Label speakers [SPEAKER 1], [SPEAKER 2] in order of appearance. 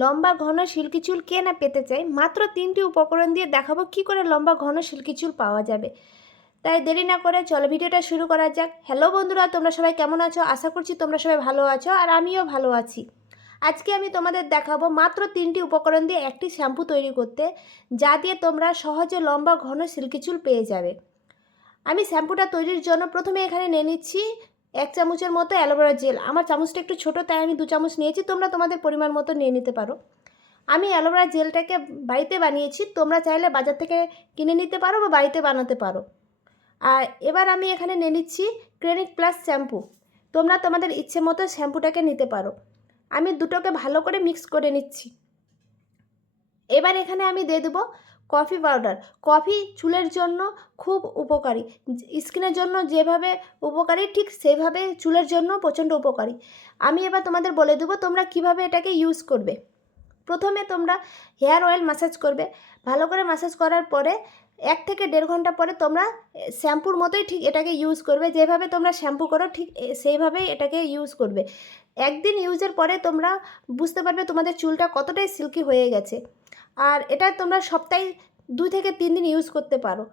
[SPEAKER 1] লম্বা ঘন সিল্কি চুল কে না পেতে চাই মাত্র তিনটি উপকরণ দিয়ে দেখাবো কি করে লম্বা ঘন সিল্কি চুল পাওয়া যাবে। তাই দেরি না করে চলো ভিডিওটা শুরু করা যাক। হ্যালো বন্ধুরা, তোমরা সবাই কেমন আছো? আশা করছি তোমরা সবাই ভালো আছো আর আমিও ভালো আছি। আজকে আমি তোমাদের দেখাবো মাত্র তিনটি উপকরণ দিয়ে একটি শ্যাম্পু তৈরি করতে, যা দিয়ে তোমরা সহজে লম্বা ঘন সিল্কি চুল পেয়ে যাবে। আমি শ্যাম্পুটা তৈরির জন্য প্রথমে এখানে নিয়ে নিচ্ছি এক চামচের মতো অ্যালোভেরা জেল। আমার চামচটা একটু ছোটো, তাই আমি দু চামচ নিয়েছি। তোমরা তোমাদের পরিমাণ মতো নিয়ে নিতে পারো। আমি অ্যালোভেরা জেলটাকে বাড়িতে বানিয়েছি। তোমরা চাইলে বাজার থেকে কিনে নিতে পারো বা বাড়িতে বানাতে পারো। আর এবার আমি এখানে নিয়ে নিচ্ছি ক্লিনিক প্লাস শ্যাম্পু তোমরা তোমাদের ইচ্ছে মতো শ্যাম্পুটাকে নিতে পারো। আমি দুটোকে ভালো করে মিক্স করে নিচ্ছি। এবার এখানে আমি দিয়ে দেবো কফি পাউডার। কফি চুলের জন্য খুব উপকারী। স্কিনের জন্য যেভাবে উপকারী, ঠিক সেভাবে চুলের জন্য প্রচণ্ড উপকারী। আমি এবার তোমাদের বলে দেবো তোমরা কীভাবে এটাকে ইউজ করবে। প্রথমে তোমরা হেয়ার অয়েল ম্যাসাজ করবে। ভালো করে ম্যাসাজ করার পরে এক থেকে দেড় ঘণ্টা পরে তোমরা শ্যাম্পুর মতোই ঠিক এটাকে ইউজ করবে। যেভাবে তোমরা শ্যাম্পু করো, ঠিক সেইভাবেই এটাকে ইউজ করবে। একদিন ইউজের পরে তোমরা বুঝতে পারবে তোমাদের চুলটা কতটাই সিল্কি হয়ে গেছে। আর এটা তোমরা সপ্তাহে দুই থেকে তিন দিন ইউজ করতে পারো।